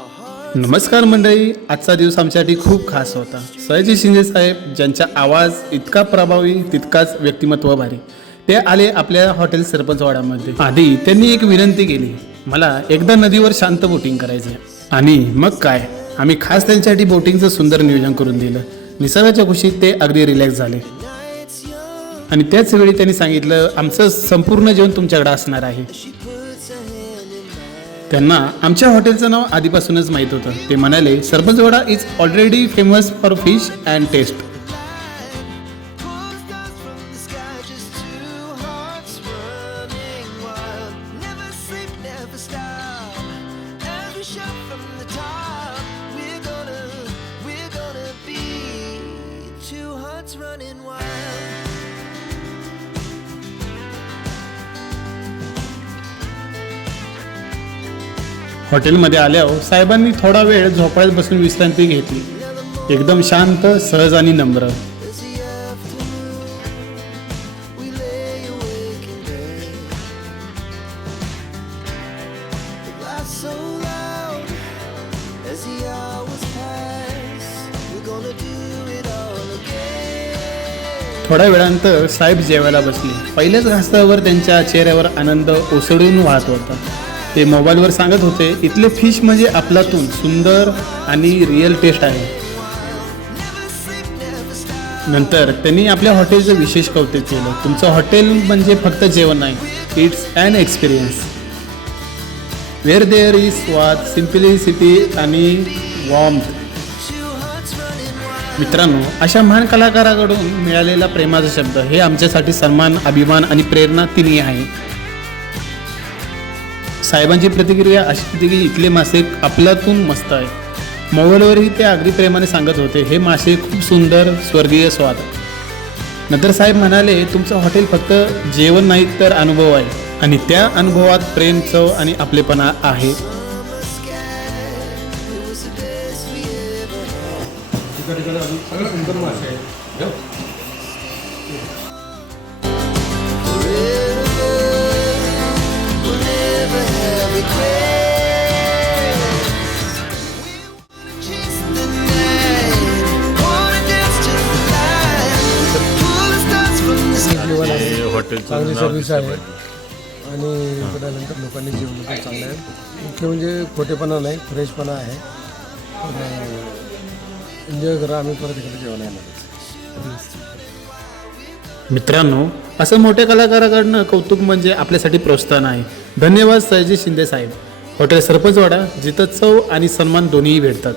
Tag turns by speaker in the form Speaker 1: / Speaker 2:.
Speaker 1: नमस्कार मंडळी आजचा दिवस आमच्यासाठी खूप खास होता. सयाजी शिंदे साहेब ज्यांचा आवाज इतका प्रभावी तितकाच व्यक्तिमत्व भारी ते आले आपल्या हॉटेल सरपंचवाड्यामध्ये आधी त्यांनी एक विनंती केली मला एकदा नदीवर शांत बोटिंग करायचं आणि मग काय? आम्ही खास त्यांच्यासाठी बोटिंगचं सुंदर नियोजन करून दिलं. निसर्गाच्या खुशीत ते अगदी रिलॅक्स झाले. आणि त्याच वेळी त्यांनी सांगितलं आमचं संपूर्ण जेवण तुमच्याकडे असणार आहे. त्यांना आमच्या हॉटेलचं नाव आधीपासूनच माहीत होतं. ते म्हणाले Sarpanchwada is already famous for fish and taste हॉटेलमध्ये आल्यावर साहेबांनी थोडा वेळ झोपाळ्यात बसून विश्रांती घेतली. एकदम शांत सहज आणि नम्र. थोड्या वेळानंतर साहेब जेवायला बसले. पहिल्याच घासावर त्यांच्या चेहऱ्यावर आनंद ओसळून वाहत होता. ते मोबाईलवर सांगत होते इथले फिश म्हणजे आपलातून सुंदर आणि रिअल टेस्ट आहे. नंतर त्यांनी आपल्या हॉटेलचं विशेष कौतुक केलं. तुमचं हॉटेल म्हणजे फक्त जेवण नाही it's an experience where there is स्वाद सिम्पलिसिटी आणि वॉर्म मित्रांनो अशा महान कलाकाराकडून मिळालेला प्रेमाचा शब्द हे आमच्यासाठी सन्मान अभिमान आणि प्रेरणा तिन्ही आहे. साहेबांची प्रतिक्रिया अशी होती की इथले मासे आपल्यातून मस्त आहे. मोबाईलवरही ते अगदी प्रेमाने सांगत होते हे मासे खूप सुंदर स्वर्गीय स्वाद नंतर साहेब म्हणाले तुमचं हॉटेल फक्त जेवण नाही तर अनुभव आहे. आणि त्या अनुभवात प्रेम चव आणि आपलेपणा आहे.
Speaker 2: We'll
Speaker 3: हॉटेलचं
Speaker 4: चांगली
Speaker 3: नाव
Speaker 4: सर्व्हिस
Speaker 3: दिसलं
Speaker 4: आहे.
Speaker 3: पाहिजे.
Speaker 4: आणि इकडल्यानंतर लोकांनी जेवण पण चांगलं आहे. मुख्य म्हणजे खोटेपणा नाही फ्रेशपणा आहे. एन्जॉय करा आम्ही परत इकडे जेवण येणार
Speaker 1: मित्रांनो असं मोठ्या कलाकाराकडनं कौतुक म्हणजे आपल्यासाठी प्रोत्साहन आहे. धन्यवाद सयाजी शिंदे साहेब. हॉटेल सरपंचवाडा जिथं चव आणि सन्मान दोन्हीही भेटतात.